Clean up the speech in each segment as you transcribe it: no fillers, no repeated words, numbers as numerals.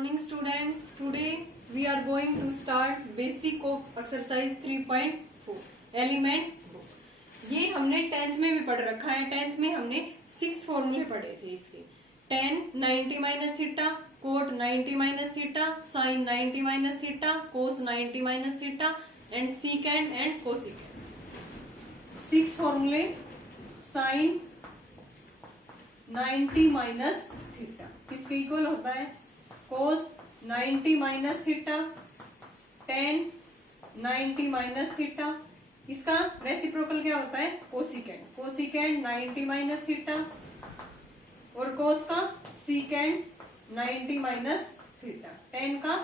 morning students. Today we are going to start basic of exercise 3.4 element book. ये हमने 10th में भी पढ़ रखा है। 10th में हमने 6 फॉर्मूले पढ़े थे इसके। tan 90 minus theta, cot 90 minus theta, sin 90 minus theta, cos 90 minus theta and secant and cosecant। 6 फॉर्मूले sin 90 माइनस थीटा किसके इक्वल होता है? cos 90 minus theta, tan 90 minus theta. इसका रेसिप्रोकल क्या होता है? कोसिकेंट। कोसिकेंट 90 माइनस थीटा और cos का सीकेंट 90 माइनस थीटा, tan का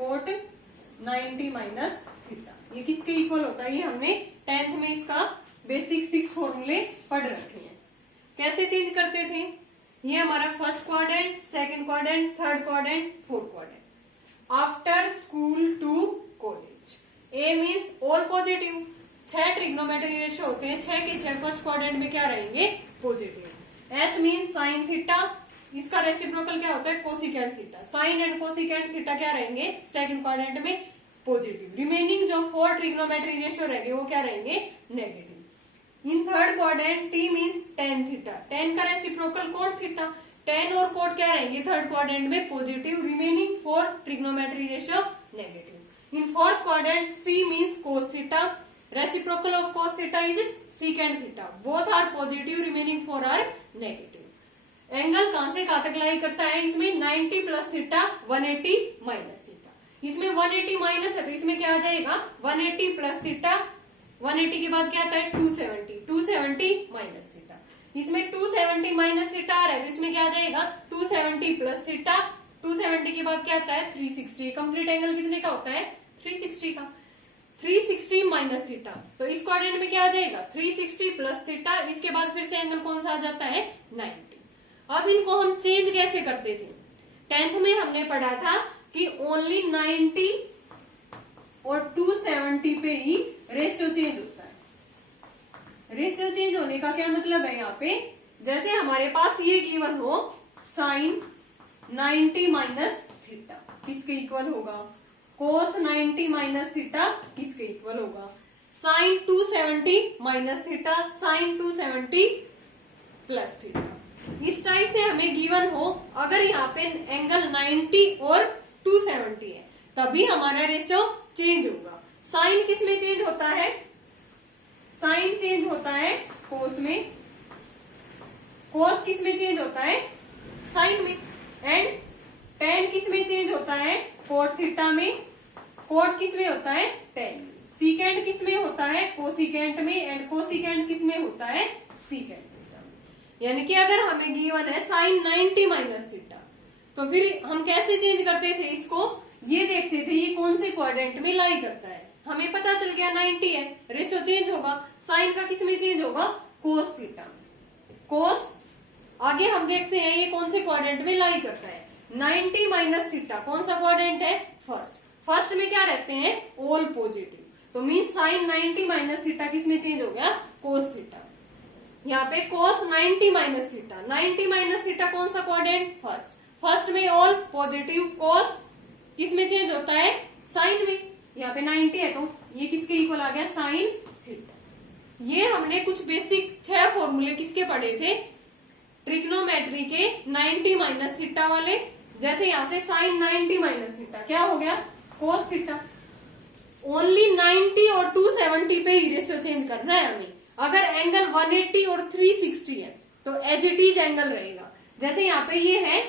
कोट 90 माइनस थीटा। ये किसके इक्वल होता है? ये हमने 10th में इसका बेसिक 6 फॉर्मूले पढ़ रखे हैं। कैसे चेंज करते थे? ये हमारा first quadrant, second quadrant, third quadrant, fourth quadrant. After school to college. A means all positive. 6 trigonometry ratio होते हैं, 6 के 6 फर्स्ट क्वाड्रेंट में क्या रहेंगे? Positive. S means sine theta, इसका रेसिप्रोकल क्या होता है? Cosecant theta. Sine and cosecant theta क्या रहेंगे? सेकंड क्वाड्रेंट में पॉजिटिव। रिमेनिंग जो 4 ट्रिग्नोमेट्री रेशियो रहेंगे वो क्या रहेंगे? Negative. In third quadrant T means tan theta, tan का रेसिप्रोकल कोट थीटा। टेन और कोट क्या रहेंगे? थर्ड क्वाड्रेंट में positive. Remaining 4 trigonometry ratio negative. In fourth quadrant C means cos theta, reciprocal of cos theta is secant theta. Both are positive, remaining 4 are negative. Angle कहां से कहां तक लाई करता है? इसमें 90 प्लस थीटा, 180 माइनस थीटा। इसमें 180 minus है तो इसमें क्या आ जाएगा? 180 प्लस थीटा, 180 के बाद क्या आता है? 270, 270 माइनस थीटा। इसमें 270 माइनस थीटा आ रहा है तो इसमें क्या आ जाएगा? 270 प्लस थीटा, 270 के बाद क्या आता है? 360। कंप्लीट एंगल कितने का होता है? 360 का। 360 माइनस थीटा, तो इस क्वाड्रेंट में क्या आ जाएगा? 360 प्लस थीटा। इसके बाद फिर से एंगल कौन सा आ जाता है? 90। अब इनको हम चेंज कैसे करते थे? 10th में हमने पढ़ा था कि ओनली 90 और 270 पे ही रेशियो चेंज होता है। रेशियो चेंज होने का क्या मतलब है? यहाँ पे जैसे हमारे पास ये गिवन हो साइन 90 माइनस थीटा किसके इक्वल होगा? कोस 90 माइनस थीटा किसके इक्वल होगा? Sine 270 minus theta, sine 270 plus theta. इस टाइप से हमें गिवन हो, अगर यहाँ पे एंगल 90 और 270 है तभी हमारा रेशियो चेंज होगा। साइन किस में चेंज होता है? साइन चेंज होता है कोस में। कोस किस में चेंज होता है? साइन में। एंड टेन किस में चेंज होता है? कोट थीटा में। कोट किस में होता है? टेन में। सीकेंट किस में होता है? कोसिकेंट में। एंड कोसिकेंट किस में होता है? सीकेंट थीटा में। यानी कि अगर हमें गिवन है साइन 90 माइनस थीटा तो फिर हम कैसे चेंज करते थे इसको? ये देखते थे ये कौन से क्वाड्रेंट में लाई करता है। हमें पता चल गया 90 है, रेशियो चेंज होगा। साइन का किस में चेंज होगा? कोस थीटा में। कोस आगे हम देखते हैं ये कौन से क्वाड्रेंट में लाई करता है। 90 माइनस थीटा कौन सा क्वाड्रेंट है? फर्स्ट। फर्स्ट में क्या रहते हैं? All positive. तो मीन साइन 90 माइनस थीटा किस में चेंज हो गया? Cos theta. यहाँ पे कोस 90 माइनस थीटा, 90 माइनस थीटा कौन सा क्वाड्रेंट? फर्स्ट। फर्स्ट में ऑल पॉजिटिव। कोस किस में चेंज होता है? साइन में। यहाँ पे 90 है तो ये किसके इक्वल आ गया? Sine theta. ये हमने कुछ बेसिक 6 फॉर्मूले किसके पढ़े थे? ट्रिग्नोमेट्री के 90 माइनस थीटा वाले। जैसे यहाँ से साइन 90 माइनस थीटा क्या हो गया? Cos theta. ओनली 90 और 270 पे ही रेशियो चेंज करना है हमें। अगर एंगल 180 और 360 है तो एज इट इज एंगल रहेगा। जैसे यहाँ पे ये है,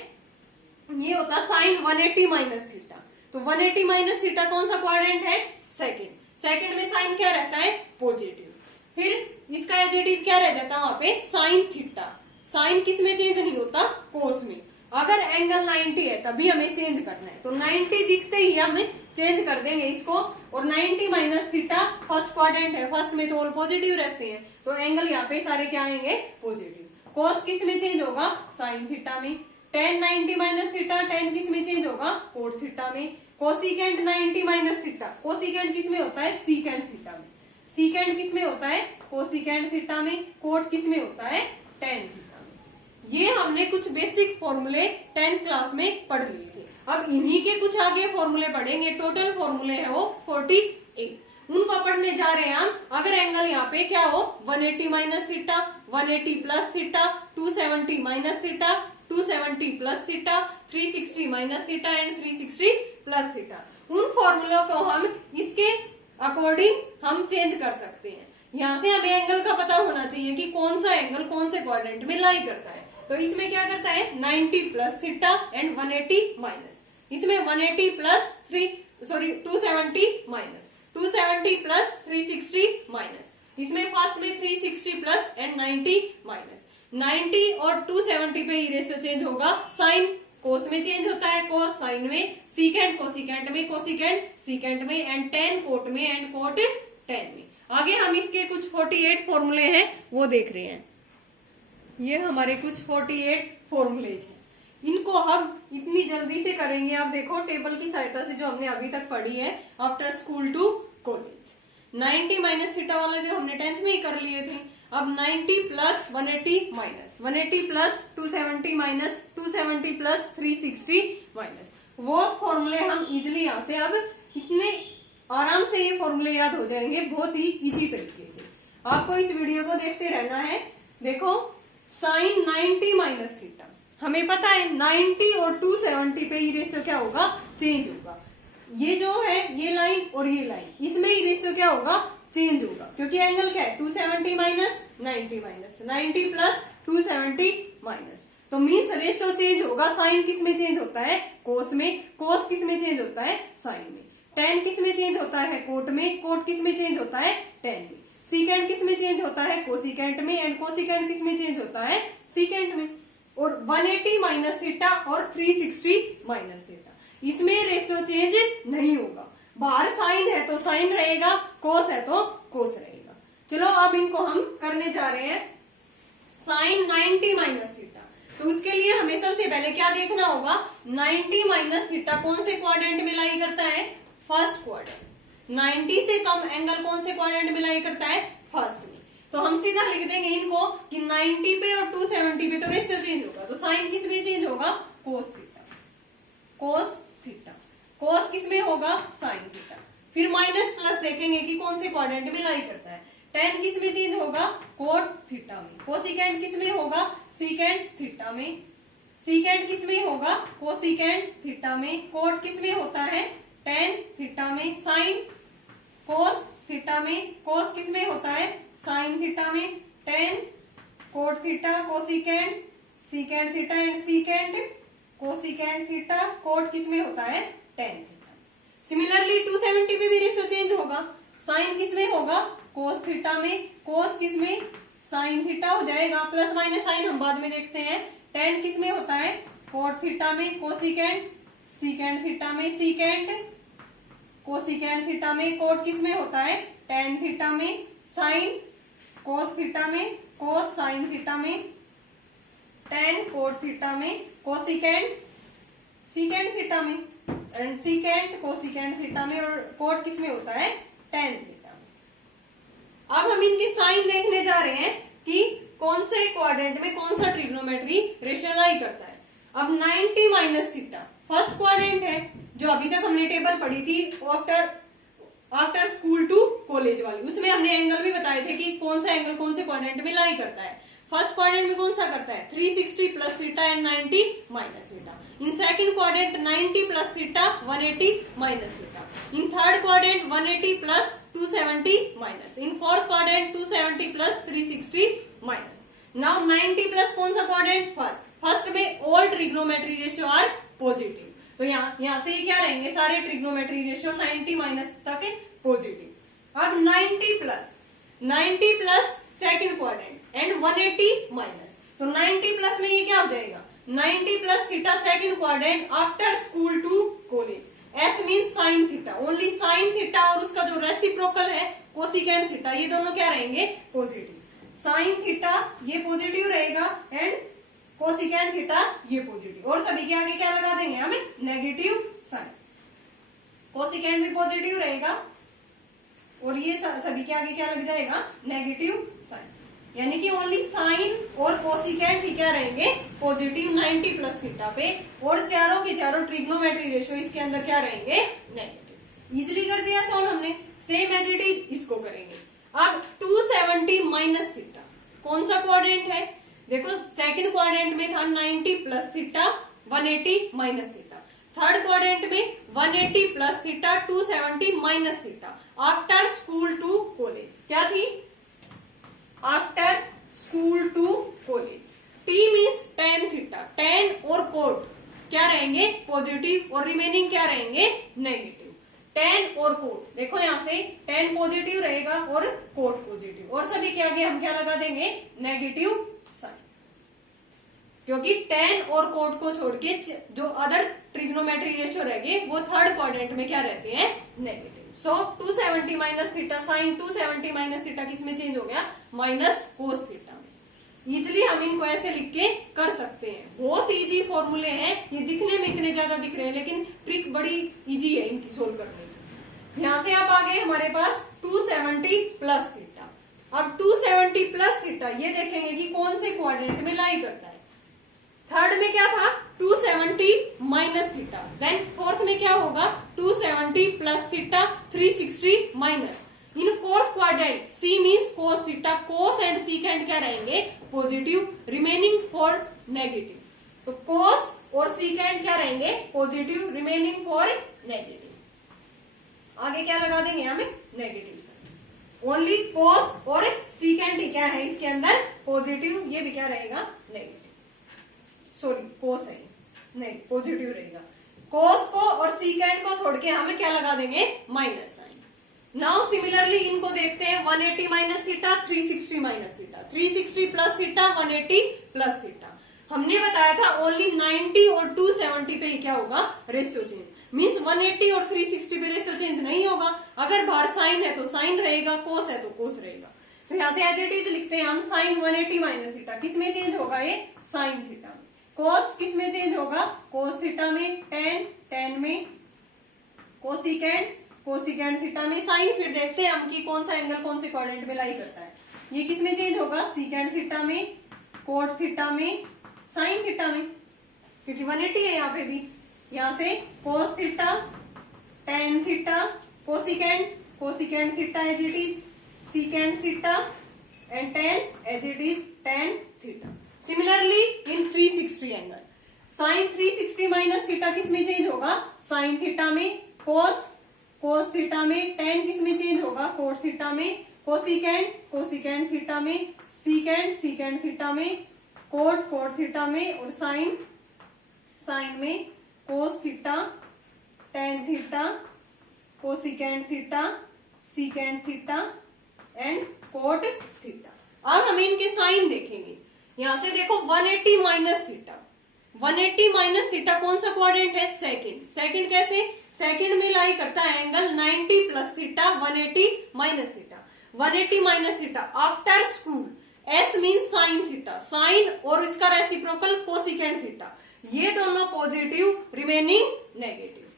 ये होता साइन 180 माइनस थीटा, तो 180 माइनस थीटा कौन सा क्वाड्रेंट है? सेकंड। सेकंड में साइन क्या रहता है? पॉजिटिव। फिर इसका एज इट इज क्या रह जाता है वहां पे? Sign theta. साइन किस में चेंज नहीं होता? कोस में। अगर एंगल 90 है तभी हमें चेंज करना है, तो 90 दिखते ही हमें चेंज कर देंगे इसको। और 90 माइनस थीटा फर्स्ट क्वाड्रेंट है, फर्स्ट में तो ऑल पॉजिटिव रहते हैं तो एंगल यहाँ पे सारे क्या आएंगे? पॉजिटिव। कोस किस में चेंज होगा? साइन थीटा में। टेन 90 माइनस थीटा, टेन किस में चेंज होगा? कोट थीटा में। कोसिकेंट 90 माइनस थीटा, कोसिकेंट किस में होता है? सीकेंट थीटा में। सीकेंट किस में होता है? कोसिकेंट थीटा में। कोट किस में होता है? टेन थीटा में। ये हमने कुछ बेसिक फॉर्मूले 10th क्लास में पढ़ लिए थे। अब इन्हीं के कुछ आगे फॉर्मूले पढ़ेंगे, टोटल फॉर्मूले है वो 48, उनको पढ़ने जा रहे हैं हम। अगर एंगल यहाँ पे क्या हो 180 minus theta, 180 plus theta, 270 minus theta, 270 plus theta, 360 minus theta and 360 plus theta, उन फॉर्मूलों को हम इसके अकॉर्डिंग हम चेंज कर सकते हैं। यहाँ से हमें एंगल का पता होना चाहिए कि कौन सा एंगल कौन से क्वाड्रेंट में लाई करता है। तो इसमें क्या करता है 90 प्लस थीटा एंड 180 माइनस, इसमें 180 प्लस 270 माइनस, 270 प्लस 360 माइनस, इसमें फर्स्ट में 360 प्लस एंड 90 माइनस। 90 और 270 पे ही रेशियो चेंज होगा, साइन कोस में चेंज होता है, कोस साइन में, सीकेंट कोसिकेंट में, कोसिकेंट सीकेंट में एंड टेन कोट में एंड कोट टेन में। आगे हम इसके कुछ 48 फॉर्मूले हैं वो देख रहे हैं। ये हमारे कुछ 48 फॉर्मूलेज हैं, इनको हम इतनी जल्दी से करेंगे। आप देखो टेबल की सहायता से जो हमने अभी तक पढ़ी है after school to college. 90 minus theta वाले तो हमने 10th में ही कर लिए थे। अब 90 plus 180 minus 180 plus 270 minus 270 plus 360 minus, वो फॉर्मूले हम इजिली यहाँ से अब इतने आराम से ये फॉर्मूले याद हो जाएंगे बहुत ही इजी तरीके से। आपको इस वीडियो को देखते रहना है। देखो साइन 90 माइनस थीटा, हमें पता है 90 और 270 पे ये रेशियो क्या होगा चेंज होगा। ये जो है ये लाइन और ये लाइन, इसमें ही रेशियो क्या होगा चेंज होगा, क्योंकि एंगल क्या है 270 माइनस 90 माइनस 90 प्लस 270 माइनस, तो मीन्स रेशियो चेंज होगा। साइन किस में चेंज होता है कोस में, कोस किस में चेंज होता है साइन में, टेन किस में चेंज होता है कोट में, कोट किस में चेंज होता है टेन में, सीकेंट किस में चेंज होता है कोसिकेंट में एंड कोसिकेंट किस में चेंज होता है सीकेंट में। और 180 माइनस थीटा और 360 माइनस थीटा, इसमें रेशियो चेंज नहीं होगा। बाहर साइन है तो साइन रहेगा, कोस है तो कोस रहेगा। चलो अब इनको हम करने जा रहे हैं। साइन 90 माइनस थीटा, तो उसके लिए हमें सबसे पहले क्या देखना होगा 90 माइनस थीटा कौन से क्वाड्रेंट में लाई करता है फर्स्ट क्वाड्रेंट। 90 से कम एंगल कौन से क्वाड्रेंट में लाई करता है फर्स्ट में। तो हम सीधा लिख देंगे इनको कि 90 पे और 270 पे तो रेशियो चेंज होगा, तो साइन किस में चेंज होगा कोस थीटा, कोस थीटा, कोस किस में होगा साइन थीटा। फिर माइनस प्लस देखेंगे कि कौन से क्वाड्रेंट में लाई करता है। टेन किस में चेंज होगा कोट थीटा में, कोसिकेंट किस में होगा सीकेंट थीटा में, सीकेंट किस में होगा कोसिकेंट थीटा में, कोट किस में होता है टेन थीटा में, साइन कोस थीटा में, कोस किस में होता है साइन थीटा में, tan cot theta cosecant secant theta and secant cosecant theta, cot किस में होता है टेन थीटा। सिमिलरली 270 पे भी रेशियो चेंज होगा, साइन किस में होगा कोस थीटा में, कोस किस में साइन थीटा हो जाएगा, प्लस माइनस साइन हम बाद में देखते हैं। टेन किस में होता है कोट थीटा में, कोसिकेंट सीकेंट थीटा में, सीकेंट कोसिकेंट थीटा में, कोट किस में होता है टेन थीटा में, साइन कोस थीटा में, कोस साइन थीटा में, टेन कोट थीटा में, कोसिकेंट सीकेंट थीटा में एंड सीकेंट कोसिकेंट थीटा में, और कोट किस में होता है टेन थीटा में। अब हम इनकी साइन देखने जा रहे हैं कि कौन से क्वाड्रेंट में कौन सा ट्रिग्नोमेट्री रेशियो लाई करता है। अब 90 माइनस थीटा फर्स्ट क्वाड्रेंट है, जो अभी तक हमने टेबल पढ़ी थी आफ्टर स्कूल टू कॉलेज वाली, उसमें हमने एंगल भी बताए थे कि कौन सा एंगल कौन से क्वाड्रेंट में लाई करता है। फर्स्ट क्वाड्रेंट में कौन सा करता है 360 plus theta and 90 minus theta. In second quadrant 90 plus theta 180 minus theta. In third quadrant 180 plus 270 minus. In fourth quadrant 270 plus 360 minus. Now 90 plus कौन सा क्वाड्रेंट फर्स्ट में all trigonometry ratio are positive, तो यहाँ से क्या रहेंगे सारे trigonometry ratio 90 minus तक पॉजिटिव। अब 90 plus second quadrant and 180 minus, तो 90 प्लस में ये क्या हो जाएगा 90 plus theta second quadrant after school to college. S mean sine theta, only sine theta और उसका जो रेसिप्रोकल है कोसिकेंट थीटा, ये दोनों क्या रहेंगे पॉजिटिव। साइन थीटा ये पॉजिटिव रहेगा एंड कोसिकेंट थीटा ये पॉजिटिव, और सभी के आगे क्या लगा देंगे हमें नेगेटिव साइन। कोसिकेंट भी पॉजिटिव रहेगा और ये सभी के आगे क्या लग जाएगा नेगेटिव साइन। यानी कि ओनली साइन और कोसिकेंट ही क्या रहेंगे, पॉजिटिव 90 प्लस थीटा पे, और चारों के चारों ट्रिग्नोमेट्री रेशियो इसके अंदर क्या रहेंगे, नेगेटिव। इजिली कर दिया सॉल्व हमने। सेम एज इट इज इसको करेंगे। अब 270 माइनस थीटा कौन सा क्वाड्रेंट है, देखो सेकंड क्वाड्रेंट में था 90 plus theta 180 minus theta, third quadrant में 180 plus theta 270 minus theta. After school to college क्या थी, after school to college. T means tan theta, tan और कोट क्या रहेंगे, पॉजिटिव, और रिमेनिंग क्या रहेंगे, नेगेटिव। टेन और कोट, देखो यहां से टेन पॉजिटिव रहेगा और कोट पॉजिटिव, और सभी के आगे हम क्या लगा देंगे, नेगेटिव साइन, क्योंकि टेन और कोट को छोड़ के जो अदर ट्रिग्नोमेट्री रेशियो रहेंगे वो थर्ड क्वाड्रेंट में क्या रहते हैं, negative. So 270 minus theta, sine 270 minus theta किसमें चेंज हो गया, माइनस कोस थीटा में। इजिली हम इनको ऐसे लिख के कर सकते हैं, बहुत इजी फॉर्मूले हैं, ये दिखने में इतने ज्यादा दिख रहे हैं लेकिन ट्रिक बड़ी इजी है इनकी सोल्व करने की। यहां से अब आ गए हमारे पास 270 प्लस थीटा। अब 270 प्लस थीटा ये देखेंगे कि कौन से क्वाड्रेंट में लाई करता है। थर्ड में क्या था, 270 माइनस थीटा, देन फोर्थ में क्या होगा, 270 plus theta 360 minus. In fourth quadrant C means cos theta, cos and secant क्या रहेंगे, पॉजिटिव, रिमेनिंग फॉर नेगेटिव। तो कोस और सीकेंट क्या रहेंगे, पॉजिटिव, रिमेनिंग फॉर नेगेटिव। आगे क्या लगा देंगे हमें, नेगेटिव साइन। ओनली कोस और सीकेंट ही क्या है इसके अंदर, पॉजिटिव, ये भी क्या रहेगा, नेगेटिव। सॉरी कोस है नहीं, पॉजिटिव रहेगा। कोस को और सीकेंट को छोड़ के हमें क्या लगा देंगे, माइनस साइन। नाउ सिमिलरली इनको देखते हैं, 180 minus theta 360 minus theta, 360 plus theta 180 plus theta. हमने बताया था ओनली 90 और 270 पे ही क्या होगा, रेशियो चेंज, मींस 180 और 360 पे रेशियो चेंज नहीं होगा। अगर बाहर साइन है तो साइन रहेगा, कोस है तो कोस रहेगा। तो यहाँ से एज इट इज लिखते हैं हम, साइन 180 माइनस थीटा किसमें चेंज होगा, ये साइन थीटा में। कोस किसमें चेंज होगा, कोस थीटा में, टेन टेन में, कोसिकेंट कोसिकेंट थीटा में, साइन फिर देखते हैं हम कि कौन सा एंगल कौन से क्वाड्रेंट में लाई करता है। ये किसमें चेंज होगा, सीकेंट थीटा में, कोट थीटा में, साइन थीटा में, क्योंकि 180 है यहाँ पे भी। यहाँ से cos theta, tan theta, cosecant cosecant theta as it is, secant theta and tan as it is tan theta. Similarly in 360 angle, sine 360 minus theta किसमें चेंज होगा, साइन थीटा में, कोस कोस थीटा में, tan किसमें change होगा, cot theta में, cosecant cosecant theta में, secant secant theta में, coat coat theta में, और साइन साइन में, cos theta, tan theta, cosecant theta, secant theta and cot theta. अब हम इनके साइन देखेंगे। यहां से देखो 180 माइनस थीटा, 180 माइनस थीटा कौन सा क्वाड्रेंट है, सेकंड। सेकंड कैसे, सेकंड में लाई करता है angle 90 plus theta 180 minus theta, 180 minus theta after school. S mean sine theta, sine और इसका रेसिप्रोकल कोसिकेंट थीटा, ये दोनों पॉजिटिव, रिमेनिंग नेगेटिव।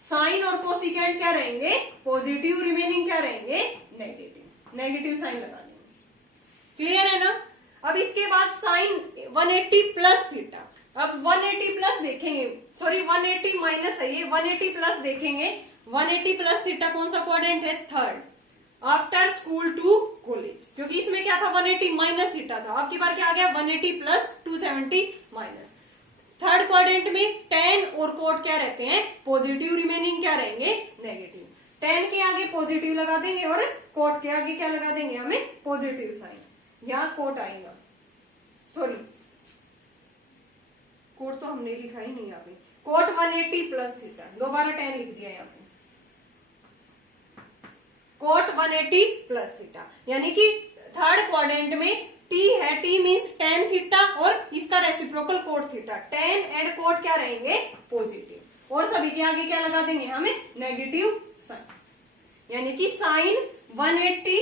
साइन और कोसिकेंट क्या रहेंगे, पॉजिटिव, रिमेनिंग क्या रहेंगे, नेगेटिव। नेगेटिव साइन लगा देंगे, क्लियर है ना। अब इसके बाद साइन 180 प्लस थीटा, अब 180 प्लस देखेंगे, सॉरी 180 माइनस है ये, 180 प्लस देखेंगे। 180 प्लस थीटा कौन सा क्वाड्रेंट है, third, after school to college, क्योंकि इसमें क्या था 180 माइनस थीटा था, आपकी बार क्या आ गया 180 प्लस 270 माइनस। थर्ड क्वाड्रेंट में टेन और कोट क्या रहते हैं, पॉजिटिव, रिमेनिंग क्या रहेंगे, नेगेटिव। टेन के आगे पॉजिटिव लगा देंगे और कोट के आगे क्या लगा देंगे, हमें पॉजिटिव साइन, यहाँ कोट आएगा, सॉरी कोट तो हमने लिखा ही नहीं यहाँ पे, कोट 180 प्लस थीटा, दोबारा 10 लिख दिया यहाँ पे, कोट 180 प्लस थीटा, यानी कि थर्ड क्वाड्रेंट में टी है, टी मींस टेन थीटा और इसका reciprocal cot theta, tan and cot क्या रहेंगे, पॉजिटिव, और सभी के आगे क्या लगा देंगे हमें, नेगेटिव साइन। यानी कि साइन 180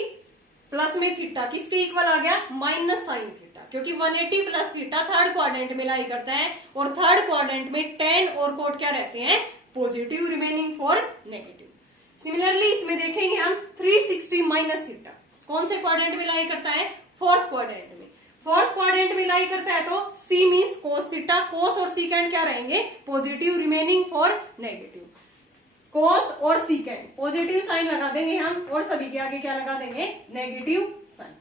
प्लस में थीटा किसके इक्वल आ गया, माइनस साइन थीटा, क्योंकि 180 प्लस थीटा थर्ड क्वाड्रेंट में लाई करता है, और थर्ड क्वाड्रेंट में टेन और कोट क्या रहते हैं, positive, remaining for negative. Similarly इसमें देखेंगे हम 360 माइनस थीटा कौन से क्वाड्रेंट में लाई करता है, फोर्थ क्वाड्रेंट में। फोर्थ क्वाड्रेंट में लाई करता है तो सी मीन्स कोस थीटा, कोस और सीकेंड क्या रहेंगे, पॉजिटिव, रिमेनिंग फॉर नेगेटिव। कोस और सीकेंड पॉजिटिव साइन लगा देंगे हम, और सभी के आगे क्या लगा देंगे, नेगेटिव साइन।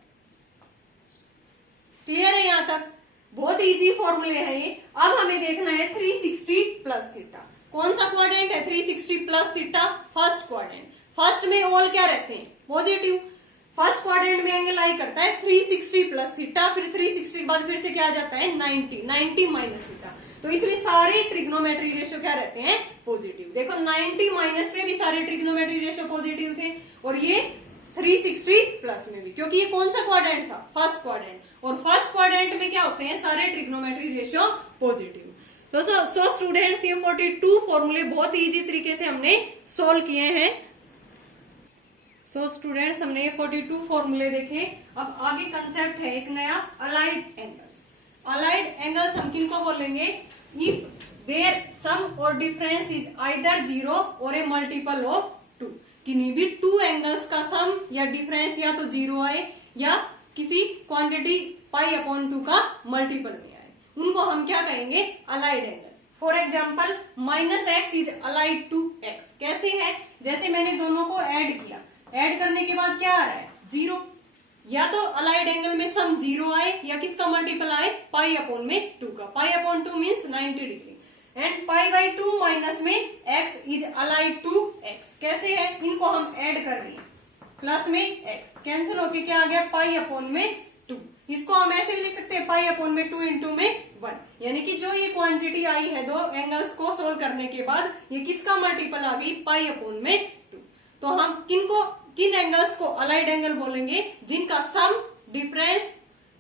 क्लियर है यहां तक? बहुत इजी फॉर्मूले है ये। अब हमें देखना है 360 प्लस थीटा। कौन सा क्वाड्रेंट है 360 plus theta, first quadrant. First में ऑल क्या रहते हैं, पॉजिटिव। फर्स्ट क्वाड्रेंट में एंगल आई करता है 360 प्लस थीटा, फिर 360 के बाद फिर से क्या आ जाता है 90 माइनस थीटा। तो इसमें सारे ट्रिग्नोमेट्री रेशियो क्या रहते हैं, पॉजिटिव। देखो 90 माइनस पे भी सारे ट्रिग्नोमेट्री रेशियो पॉजिटिव थे, और ये 360 प्लस में भी, क्योंकि ये कौन सा क्वाड्रेंट था, फर्स्ट क्वाड्रेंट। और फर्स्ट क्वाड्रेंट में क्या होते हैं, सारे ट्रिग्नोमेट्री रेशियो पॉजिटिव। तो सो स्टूडेंट्स ये 42 फॉर्मूले बहुत इजी तरीके से हमने सोल्व किए हैं। सो स्टूडेंट्स हमने ये 42 फॉर्मूले देखे। अब आगे कंसेप्ट है एक नया, अलाइड एंगल्स। अलाइड एंगल्स हम किनको बोलेंगे, इफ देयर सम और डिफरेंस इज आइदर 0 और ए मल्टीपल ऑफ 2। किन्हीं भी 2 एंगल्स का सम या डिफरेंस या तो 0 आए या किसी क्वांटिटी पाई अपॉन 2 का मल्टीपल में आए, उनको हम क्या कहेंगे, allied angle. For example -x is allied to x। कैसे है, जैसे मैंने दोनों को ऐड किया, ऐड करने के बाद क्या आ रहा है 0। या तो अलाइड एंगल में सम 0 आए या किसका मल्टीपल आए, पाई अपॉन में 2 का। Pi upon 2 means 90 degree, and pi by 2 minus में x is allied to x। कैसे है, इनको हम ऐड कर रहे हैं, प्लस में x कैंसिल होके क्या आ गया, पाई अपॉन में 2। इसको हम ऐसे भी लिख सकते हैं, पाई अपॉन में 2 इंटू में 1। यानी कि जो ये क्वांटिटी आई है दो एंगल्स को सोल्व करने के बाद, ये किसका मल्टीपल आ गई, पाई अपॉन में 2। तो हम किन एंगल्स को अलाइड एंगल बोलेंगे, जिनका सम डिफरेंस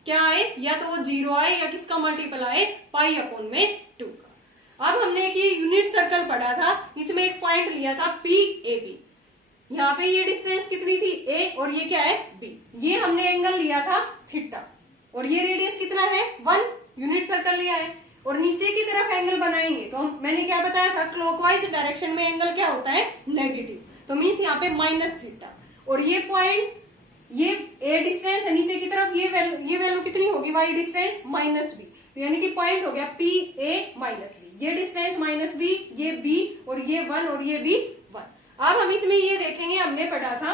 क्या आए, या तो वो 0 आए या किसका मल्टीपल आए, पाई अपॉन में 2 का। अब हमने एक ये यूनिट सर्कल पढ़ा था, इसमें एक पॉइंट लिया था PAB। यहाँ पे ये डिस्टेंस कितनी थी, a, और ये क्या है b। ये हमने एंगल लिया था थीटा, और ये रेडियस कितना है 1, यूनिट सर्कल लिया है। और नीचे की तरफ एंगल बनाएंगे तो मैंने क्या बताया था, क्लॉकवाइज डायरेक्शन में एंगल क्या होता है, नेगेटिव। तो मीन्स यहाँ पे माइनस थीटा, और ये पॉइंट, ये a डिस्टेंस है नीचे की तरफ, ये वैल्यू कितनी होगी, y डिस्टेंस -b। यानी कि पॉइंट हो गया PA माइनस b। ये डिस्टेंस -b, ये b, और ये 1, और ये भी 1। अब हम इसमें ये देखेंगे, हमने पढ़ा था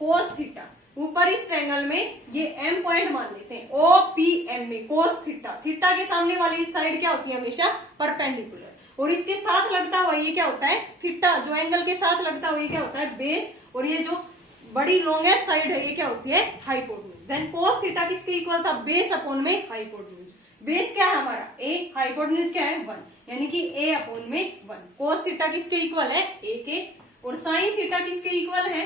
कोस थीटा। ऊपर इस ट्रायंगल में ये m पॉइंट मान लेते हैं, OPM में कोस थीटा। थीटा के सामने वाली साइड क्या होती है, हमेशा परपेंडिकुलर, और इसके साथ लगता हुआ ये क्या होता है, थीटा। जो एंगल के साथ लगता हुआ ये क्या होता है, बेस, और ये जो बड़ी लॉन्गेस्ट साइड है ये क्या होती है, हाइपोटेन्यूज। देन कोस थीटा किसके इक्वल था, बेस अपॉन में हाइपोटेन्यूज। बेस क्या है हमारा a, हाइपोटेन्यूज क्या है 1, यानी कि a अपॉन में 1। कोस थीटा किसके इक्वल है, a के। और साइन थीटा किसके इक्वल है,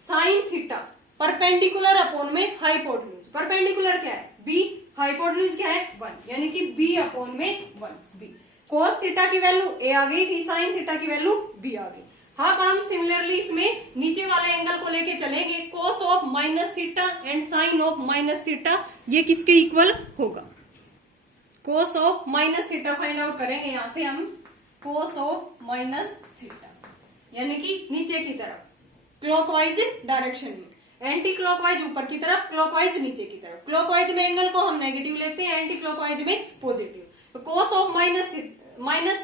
साइन थीटा परपेंडिकुलर अपॉन में हाइपोटेन्यूज। परपेंडिकुलर क्या है b, हाइपोटेन्यूज क्या है 1, यानी कि b अपॉन में 1 b। कोस थीटा की वैल्यू a आ गई थी, साइन थीटा की वैल्यू b आ गई। हाँ, हम सिमिलरली इसमें नीचे वाले एंगल को लेके चलेंगे, cos of minus theta and sine of minus theta, ये किसके इक्वल होगा, cos of minus theta find out करेंगे। यहां से हम कोस ऑफ माइनस थीटा, यानी कि नीचे की तरफ क्लॉकवाइज डायरेक्शन में, एंटी क्लॉकवाइज ऊपर की तरफ, क्लॉकवाइज नीचे की तरफ। क्लॉकवाइज में एंगल को हम नेगेटिव लेते हैं, एंटी क्लॉकवाइज में पॉजिटिव। तो कोस ऑफ माइनस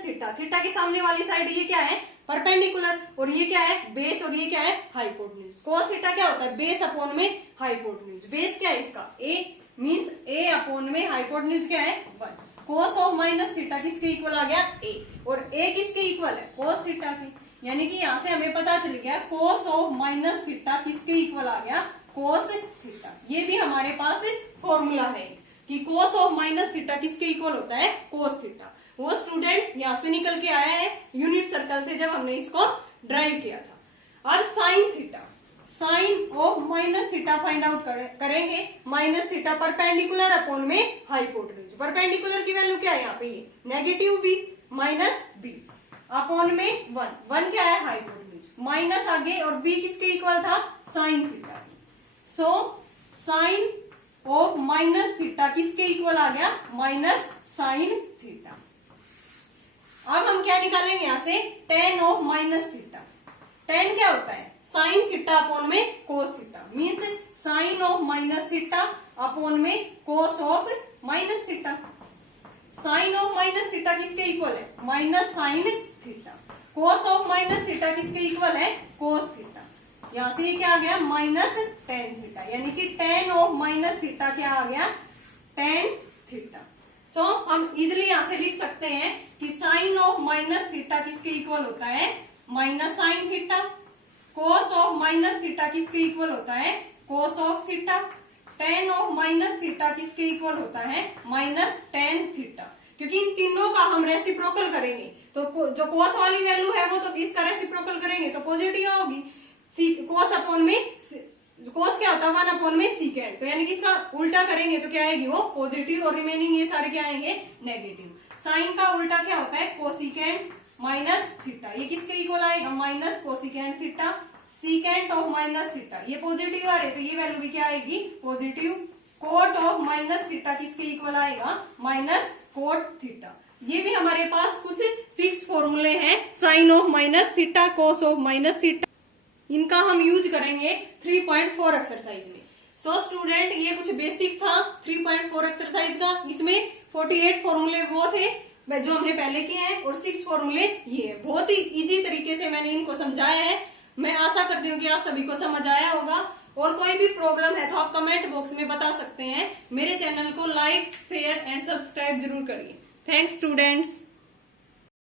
थीटा, थीटा के सामने वाली साइड ये क्या है, परपेंडिकुलर, और ये क्या है बेस, और ये क्या है हाइपोटेन्यूज। कोस थीटा क्या होता है, बेस अपॉन में हाइपोटेन्यूज। बेस क्या है इसका, a, मीन्स a अपॉन में हाइपोटेन्यूज क्या है 1। कोस ऑफ माइनस थीटा किसके इक्वल आ गया a, और a किसके इक्वल है, कोस थीटा की। यानी कि यहां से हमें पता चल गया कोस ऑफ माइनस थीटा किसके इक्वल आ गया, कोस थीटा। ये भी हमारे पास फॉर्मूला है कि कोस ऑफ माइनस थीटा किसके इक्वल होता है, कोस थीटा। वो स्टूडेंट यहां से निकल के आया है यूनिट सर्कल से, जब हमने इसको ड्राइव किया था। अब sine theta, sine of minus theta find out करेंगे। माइनस थीटा परपेंडिकुलर अपॉन में हाइपोटेन्यूज। परपेंडिकुलर की वैल्यू क्या है यहाँ पे, negative b minus b upon में 1 क्या है हाइपोटेन्यूज, माइनस आगे, और b किसके इक्वल था, sine theta. So sine of minus theta किसके इक्वल आ गया, माइनस साइन थीटा। अब हम क्या निकालेंगे यहां से, tan of minus theta. Tan क्या होता है, साइन थीटा अपॉन में cos theta, means sine of minus theta upon में cos of minus theta. Sine of minus theta किसके इक्वल है? Minus sine theta. Cos of minus theta किसके equal है? Cos theta. यहां से ये क्या आ गया? माइनस टेन थीटा, यानी कि टेन ऑफ माइनस थीटा क्या आ गया? Tan theta. सो हम इजिली यहां से लिख सकते हैं कि साइन ऑफ माइनस थीटा किसके इक्वल होता है? Minus sine theta. Cos of minus theta किसके इक्वल होता है? Cos of theta. Ten of minus theta किसके इक्वल होता है? Minus tan theta. क्योंकि इन तीनों का हम रेसिप्रोकल करेंगे तो जो कोस वाली वैल्यू है वो तो इसका रेसिप्रोकल करेंगे तो पॉजिटिव होगी। कोस अपॉन में कोस क्या होता है? 1 अपॉन में सीकेंड, तो यानी कि इसका उल्टा करेंगे तो क्या आएगी? वो पॉजिटिव, और रिमेनिंग ये सारे क्या आएंगे? नेगेटिव। साइन का उल्टा क्या होता है? Cosecant minus theta. ये किसके इक्वल आएगा? Minus cosecant theta. Secant of minus theta ये पॉजिटिव आ रहे तो ये वैल्यू भी क्या आएगी? Positive. Cot of minus theta किसके इक्वल आएगा? Minus cot theta. ये भी हमारे पास कुछ 6 फॉर्मूले हैं sine of minus theta, cos of minus theta. इनका हम यूज करेंगे 3.4 एक्सरसाइज में। सो स्टूडेंट ये कुछ बेसिक था 3.4 एक्सरसाइज का। इसमें 48 फॉर्मूले वो थे जो हमने पहले किए हैं और 6 फॉर्मूले ये है। बहुत ही इजी तरीके से मैंने इनको समझाया है। मैं आशा करती हूँ कि आप सभी को समझ आया होगा। और कोई भी प्रॉब्लम है तो आप कमेंट बॉक्स में बता सकते हैं। मेरे चैनल को लाइक, शेयर एंड सब्सक्राइब जरूर करिए। Thanks students.